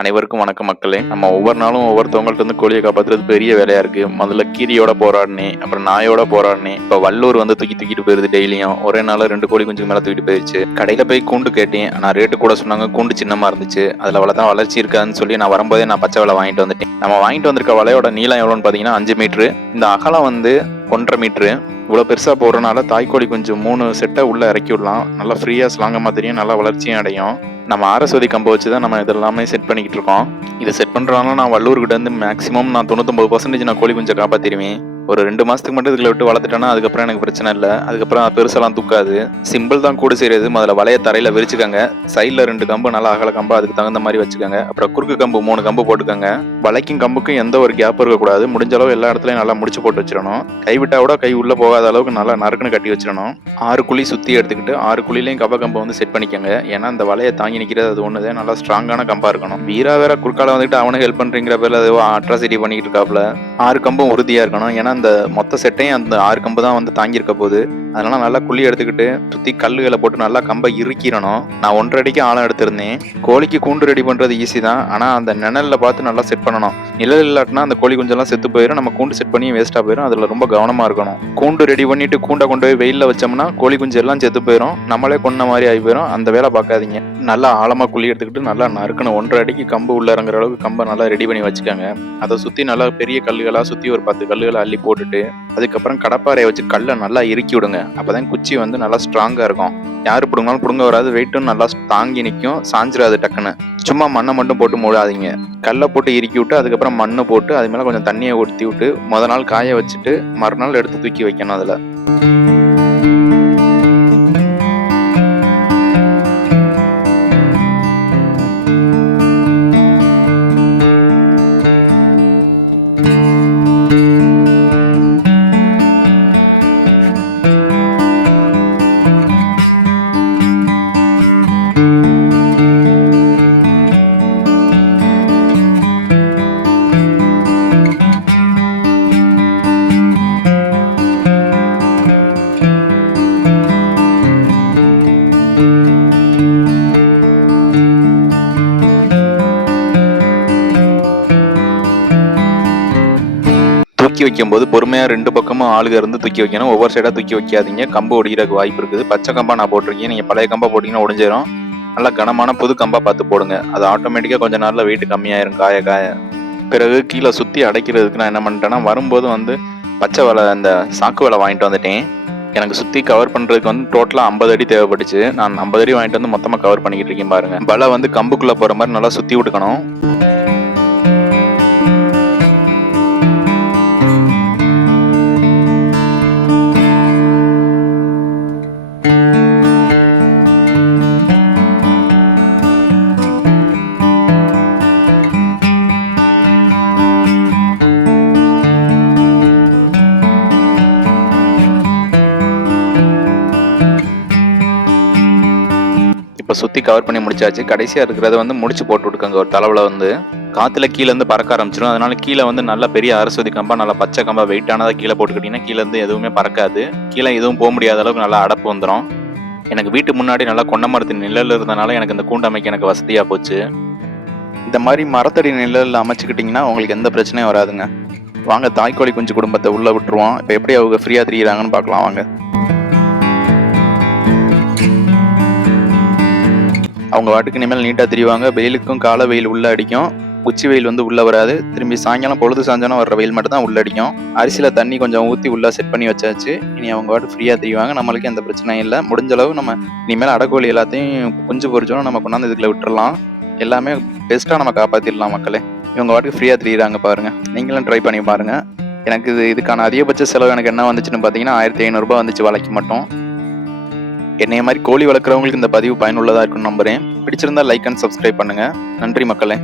அனைவருக்கும் வணக்கம் மக்களே. நம்ம ஒவ்வொரு நாளும் ஒவ்வொருத்தவங்கள்ட்ட இருந்து கோழியை காப்பாத்துறது பெரிய வேலையா இருக்கு. முதல்ல கீரியோட போராடினேன், அப்புறம் நாயோட போராடினேன். இப்ப வல்லூர் வந்து தூக்கிட்டு போயிருது. டெய்லியும் ஒரே நாள் 2 கோழி குஞ்சுக்கு மேல தூக்கிட்டு போயிருச்சு. கடையில போய் கூண்டு கேட்டேன், ஆனா ரேட்டு கூட சொன்னாங்க. கூண்டு சின்னமா இருந்துச்சு. அதுல அவ்வளவுதான் வளர்ச்சி இருக்காதுன்னு சொல்லி நான் வரும்போதே நான் பச்சை வலை வாங்கிட்டு வந்துட்டேன். நம்ம வாங்கிட்டு வந்திருக்க வலையோட நீளம் எவ்வளோன்னு பாத்தீங்கன்னா 5 மீட்டரு. இந்த அகலம் வந்து 1.5 மீட்டரு. இவ்வளோ பெருசாக போடுறதுனால தாய்க்கோழி கொஞ்சம் 3 செட்டை உள்ளே இறக்கி விடலாம். நல்லா ஃப்ரீயாக ஸ்லாங்கமாக தெரியும், நல்லா வளர்ச்சியும் அடையும். நம்ம ஆரஸ்வதி கம்பை வச்சு தான் நம்ம இதெல்லாமே செட் பண்ணிக்கிட்டு இருக்கோம். இதை செட் பண்ணுறதுனால நான் வல்லூர்கிட்ட இருந்து மேக்ஸிமம் நான் 99% நான் கோழி குஞ்சை காப்பாற்றிடுவேன். ஒரு 2 மாதத்துக்கு மட்டும் இதில் விட்டு வளர்த்துட்டேன்னா அதுக்கப்புறம் எனக்கு பிரச்சனை இல்லை. அதுக்கப்புறம் பெருசெல்லாம் தூக்காது. சிம்பிள் தான் கூட செய்யறது. முதல்ல வலைய தரையில் விரிச்சுக்கோங்க. சைடில் 2 கம்பு நல்லா அகல கம்பு அதுக்கு தகுந்த மாதிரி வச்சுக்கோங்க. அப்புறம் குறுக்கு கம்பு 3 கம்பு போட்டுக்கோங்க. வலைக்கும் கம்புக்கும் எந்த ஒரு கேப் இருக்கக்கூடாது. முடிஞ்ச அளவு எல்லா இடத்துலையும் நல்லா முடிச்சு போட்டு வச்சிடணும். கைவிட்டா கூட கை உள்ள போகாத அளவுக்கு நல்லா நறுக்குன்னு கட்டி வச்சிடணும். 6 குழி சுற்றி எடுத்துக்கிட்டு 6 குழிலையும் கம்பை வந்து செட் பண்ணிக்கோங்க. ஏன்னா அந்த வலையை தாங்கி நிற்கிறது அது ஒன்று தான். நல்லா ஸ்ட்ராங்கான கம்பா இருக்கணும். வீரா வேற குறுக்கால வந்துட்டு அவனுக்கு ஹெல்ப் பண்றீங்கிற பேர்ல அது அட்ராசிட்டி பண்ணிட்டு இருக்காப்ல. 6 கம்பும் உறுதியா இருக்கணும். ஏன்னா அந்த மொத்த செட்டையும் அந்த 6 கம்பு தான் வந்து தாங்கியிருக்க போகுது. அதனால நல்லா குழி எடுத்துக்கிட்டு சுற்றி கல்லுகளை போட்டு நல்லா கம்பை இறுக்கிடணும். நான் 1.5 அடிக்கு ஆழம் எடுத்திருந்தேன். கோழிக்கு கூண்டு ரெடி பண்ணுறது ஈஸி தான். ஆனால் அந்த நிழலில் பார்த்து நல்லா செட் பண்ணணும். நிழல் இல்லாட்டினா அந்த கோழி குஞ்செல்லாம் செத்து போயிடும். நம்ம கூண்டு செட் பண்ணி வேஸ்ட்டாக போயிடும். அதில் ரொம்ப கவனமாக இருக்கணும். கூண்டு ரெடி பண்ணிட்டு கூண்டை கொண்டு போய் வெயிலில் வச்சோம்னா கோழி குஞ்சு எல்லாம் செத்து போயிடும். நம்மளே கொன்ன மாதிரி ஆகி போயிடும். அந்த வேலை பார்க்காதீங்க. நல்லா ஆழமாக குழி எடுத்துக்கிட்டு நல்லா நறுக்கணும். 1.5 அடிக்கு கம்பு உள்ள இறங்குற அளவுக்கு கம்பை நல்லா ரெடி பண்ணி வச்சுக்கோங்க. அதை சுற்றி நல்லா பெரிய கல்லுகளாக சுற்றி ஒரு 10 கல்லுகளை அள்ளி போட்டுட்டு அதுக்கப்புறம் கடப்பாறையை வச்சு கல்லை நல்லா இறுக்கி விடுங்க. அப்போதான் குச்சி வந்து நல்லா ஸ்ட்ராங்காக இருக்கும். யாரு பிடுங்கினாலும் பிடுங்க வராது. வெயிட்டும் நல்லா தாங்கி நிற்கும். சாஞ்சிராது டக்குன்னு. சும்மா மண்ணை மட்டும் போட்டு மூடாதீங்க. கல்லை போட்டு இறுக்கி விட்டு அதுக்கப்புறம் மண்ணை போட்டு அது மேலே கொஞ்சம் தண்ணியை ஊற்றி விட்டு நாள் காய வச்சுட்டு மறுநாள் எடுத்து தூக்கி வைக்கணும். அதில் தூக்கி வைக்கும்போது பொறுமையா 2 பக்கமும் ஆளுக இருந்து தூக்கி வைக்கணும். ஒவ்வொரு சைடா தூக்கி வைக்காதீங்க. கம்பு ஒடிக்கிறதுக்கு வாய்ப்பு இருக்குது. பச்சை கம்பா நான் போட்டிருக்கேன். நீங்க பழைய கம்பா போட்டீங்கன்னா ஒடிஞ்சிடும். நல்லா கனமான புது கம்பா பார்த்து போடுங்க. அது ஆட்டோமேட்டிக்கா கொஞ்ச நாள்ல வெயிட் கம்மியாயிரும் காய காய. பிறகு கீழே சுத்தி அடைக்கிறதுக்கு நான் என்ன பண்ணிட்டேன்னா வரும்போது வந்து பச்சை வலை அந்த சாக்கு வலை வாங்கிட்டு வந்துட்டேன். எனக்கு சுத்தி கவர் பண்றதுக்கு வந்து டோட்டலா 50 அடி தேவைப்பட்டுச்சு. நான் 50 அடி வாங்கிட்டு வந்து மொத்தமா கவர் பண்ணிக்கிட்டு இருக்கேன் பாருங்க. வலை வந்து கம்புக்குள்ள போற மாதிரி நல்லா சுத்தி விட்டுக்கணும். இப்போ சுற்றி கவர் பண்ணி முடிச்சாச்சு. கடைசியாக இருக்கிறத வந்து முடிச்சு போட்டு விட்டுக்கோங்க. ஒரு தளவில் வந்து காற்றுல கீழேருந்து பறக்க ஆரம்பிச்சிடும். அதனால கீழே வந்து நல்ல பெரிய அரஸ்வதி கம்பா நல்லா பச்சை கம்பா வெயிட்டானதாக கீழே போட்டுக்கிட்டிங்கன்னா கீழேருந்து எதுவுமே பறக்காது. கீழே எதுவும் போக முடியாத அளவுக்கு நல்லா அடப்பு வந்துடும். எனக்கு வீட்டு முன்னாடி நல்லா கொன்னை மரத்தின் நிழல் இருந்தனால எனக்கு இந்த கூண்டு அமைக்க எனக்கு வசதியாக போச்சு. இந்த மாதிரி மரத்தடி நிழலில் அமைச்சுக்கிட்டிங்கன்னா உங்களுக்கு எந்த பிரச்சனையும் வராதுங்க. வாங்க தாய்க்கோழி குஞ்சு குடும்பத்தை உள்ளே விட்டுருவோம். இப்போ எப்படி அவங்க ஃப்ரீயாக திரியிறாங்கன்னு பார்க்கலாம் வாங்க. அவங்க வாட்டுக்கு இனிமேல் நீட்டாக திரிவாங்க. வெயிலுக்கும் கால வெயில் உள்ள அடிக்கும். உச்சி வெயில் வந்து உள்ள வராது. திரும்பி சாயங்காலம் பொழுது சாயங்காலம் வர்ற வெயில் மட்டும் தான் உள்ள அடிக்கும். அரிசியில் தண்ணி கொஞ்சம் ஊற்றி உள்ள செட் பண்ணி வச்சாச்சு. இனி அவங்க வாட்டு ஃப்ரீயாக திரிவாங்க. நம்மளுக்கு எந்த பிரச்சனையும் இல்லை. முடிஞ்ச அளவு நம்ம இனிமேல் அடக்கோழி எல்லாத்தையும் குஞ்சு பொறிச்சோம் நம்ம கொண்டாந்து இதுக்குள்ள விட்டுறலாம். எல்லாமே பெஸ்ட்டாக நம்ம காப்பாற்றிடலாம் மக்களே. இவங்க வாட்டுக்கு ஃப்ரீயாக திரியிறாங்க பாருங்க. நீங்களும் ட்ரை பண்ணி பாருங்க. எனக்கு இதுக்கான அதிகபட்ச செலவு எனக்கு என்ன வந்துச்சுன்னு பார்த்தீங்கன்னா 1500 ரூபாய் வந்துச்சு வலைக்கு மட்டும். என்னைய மாதிரி கோழி வளர்க்குறவங்களுக்கு இந்த பதிவு பயனுள்ளதாக இருக்குன்னு நம்புறேன். பிடிச்சிருந்தா லைக் அண்ட் சப்ஸ்கிரைப் பண்ணுங்க. நன்றி மக்களே.